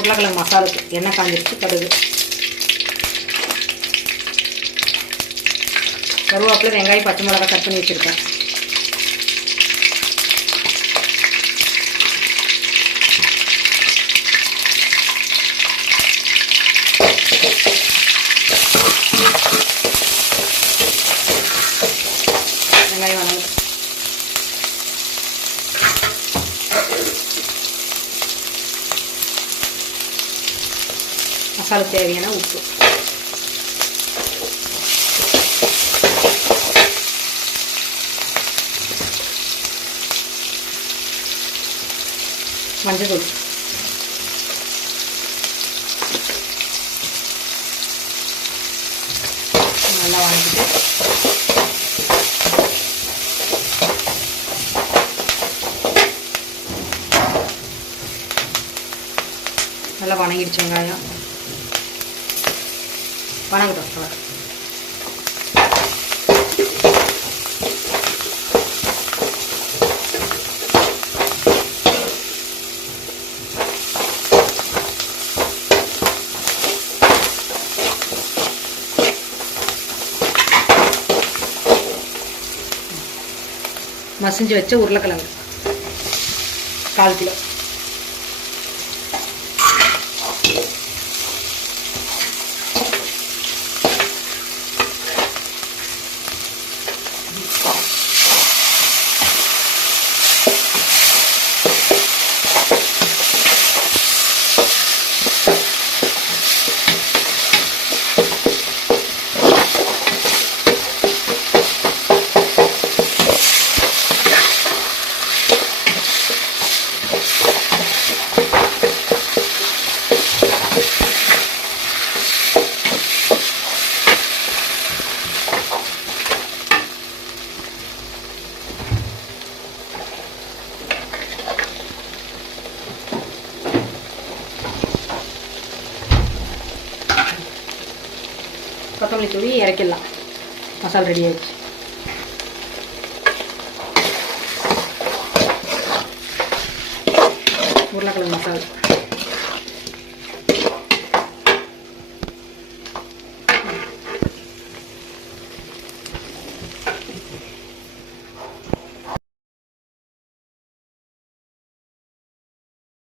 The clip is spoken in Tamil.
உருளைக்கிழங்கு மசாலுக்கு எண்ணெய் காஞ்சிருச்சு. கடுகு, கருவேப்பிலை, வெங்காயம், பச்சை மிளகாய் கட் பண்ணி வச்சுருக்கேன். வெங்காயம் வணங்கும். மசாலுக்கு தேவையான உப்பு, மஞ்சள், நல்லா வணக்கிட்டு நல்லா வணங்கிடுச்சு. வெங்காயம் வணங்கட்டும். மசிஞ்சு வச்ச உருளைக்கிழங்கு 1/4 கிலோ. கொத்தமல்லி தூவி இறக்கிடலாம். மசாலா ரெடி ஆகிடுச்சு. உருளைக்கிழங்கு மசாலா